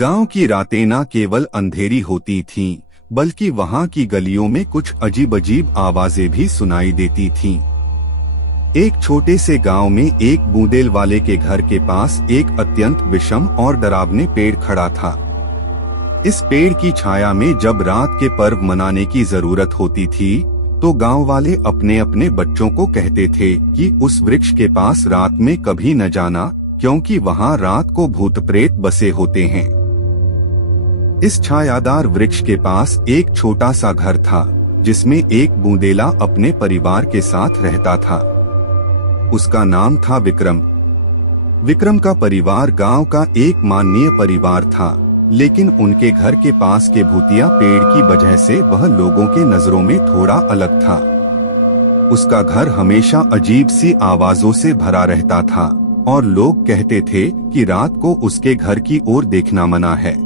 गांव की रातें न केवल अंधेरी होती थीं, बल्कि वहां की गलियों में कुछ अजीब अजीब आवाजें भी सुनाई देती थीं। एक छोटे से गांव में एक बूंदेल वाले के घर के पास एक अत्यंत विषम और डरावने पेड़ खड़ा था। इस पेड़ की छाया में जब रात के पर्व मनाने की जरूरत होती थी, तो गांव वाले अपने अपने बच्चों को कहते थे कि उस वृक्ष के पास रात में कभी न जाना, क्योंकि वहां रात को भूत प्रेत बसे होते हैं। इस छायादार वृक्ष के पास एक छोटा सा घर था, जिसमें एक बूंदेला अपने परिवार के साथ रहता था। उसका नाम था विक्रम। विक्रम का परिवार गांव का एक माननीय परिवार था, लेकिन उनके घर के पास के भूतिया पेड़ की वजह से वह लोगों के नजरों में थोड़ा अलग था। उसका घर हमेशा अजीब सी आवाजों से भरा रहता था और लोग कहते थे कि रात को उसके घर की ओर देखना मना है।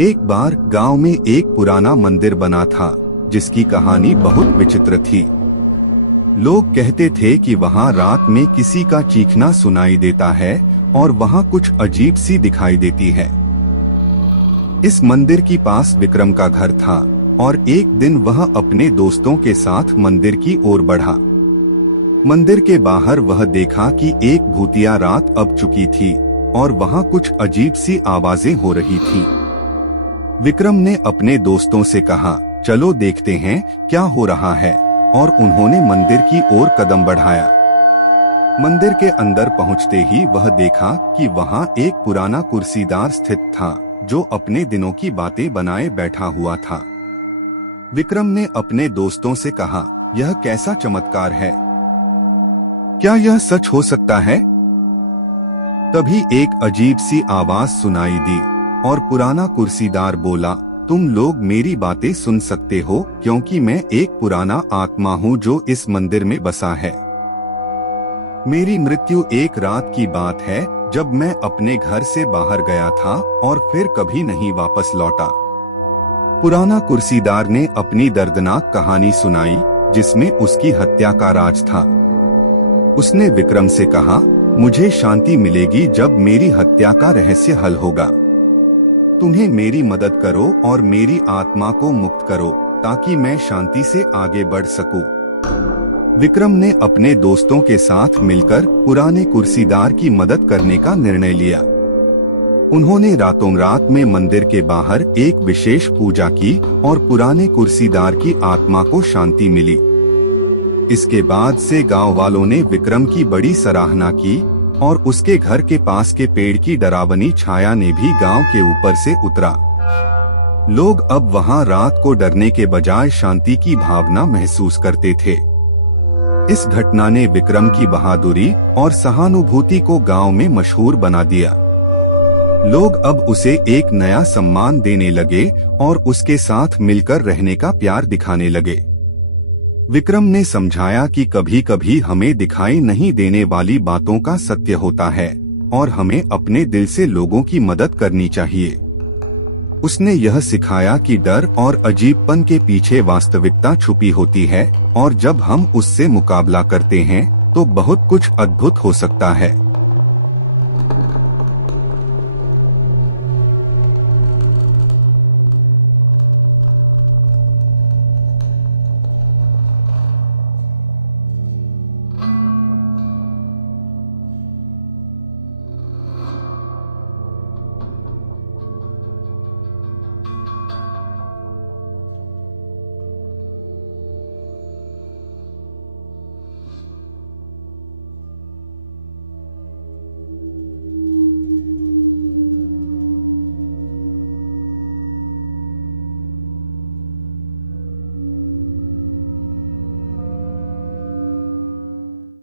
एक बार गांव में एक पुराना मंदिर बना था, जिसकी कहानी बहुत विचित्र थी। लोग कहते थे कि वहां रात में किसी का चीखना सुनाई देता है और वहां कुछ अजीब सी दिखाई देती है। इस मंदिर के पास विक्रम का घर था और एक दिन वह अपने दोस्तों के साथ मंदिर की ओर बढ़ा। मंदिर के बाहर वह देखा कि एक भूतिया रात अब चुकी थी और वहां कुछ अजीब सी आवाजें हो रही थीं। विक्रम ने अपने दोस्तों से कहा, चलो देखते हैं क्या हो रहा है, और उन्होंने मंदिर की ओर कदम बढ़ाया। मंदिर के अंदर पहुंचते ही वह देखा कि वहां एक पुराना कुर्सीदार स्थित था, जो अपने दिनों की बातें बनाए बैठा हुआ था। विक्रम ने अपने दोस्तों से कहा, यह कैसा चमत्कार है? क्या यह सच हो सकता है? तभी एक अजीब सी आवाज सुनाई दी और पुराना कुर्सीदार बोला, तुम लोग मेरी बातें सुन सकते हो, क्योंकि मैं एक पुराना आत्मा हूँ जो इस मंदिर में बसा है। मेरी मृत्यु एक रात की बात है, जब मैं अपने घर से बाहर गया था और फिर कभी नहीं वापस लौटा। पुराना कुर्सीदार ने अपनी दर्दनाक कहानी सुनाई, जिसमें उसकी हत्या का राज था। उसने विक्रम से कहा, मुझे शांति मिलेगी जब मेरी हत्या का रहस्य हल होगा। तुम्हें मेरी मदद करो और मेरी आत्मा को मुक्त करो, ताकि मैं शांति से आगे बढ़ सकूं। विक्रम ने अपने दोस्तों के साथ मिलकर पुराने कुर्सीदार की मदद करने का निर्णय लिया। उन्होंने रातों रात में मंदिर के बाहर एक विशेष पूजा की और पुराने कुर्सीदार की आत्मा को शांति मिली। इसके बाद से गांव वालों ने विक्रम की बड़ी सराहना की और उसके घर के पास के पेड़ की डरावनी छाया ने भी गांव के ऊपर से उतरा। लोग अब वहां रात को डरने के बजाय शांति की भावना महसूस करते थे। इस घटना ने विक्रम की बहादुरी और सहानुभूति को गांव में मशहूर बना दिया। लोग अब उसे एक नया सम्मान देने लगे और उसके साथ मिलकर रहने का प्यार दिखाने लगे। विक्रम ने समझाया कि कभी कभी हमें दिखाई नहीं देने वाली बातों का सत्य होता है और हमें अपने दिल से लोगों की मदद करनी चाहिए। उसने यह सिखाया कि डर और अजीबपन के पीछे वास्तविकता छुपी होती है और जब हम उससे मुकाबला करते हैं तो बहुत कुछ अद्भुत हो सकता है।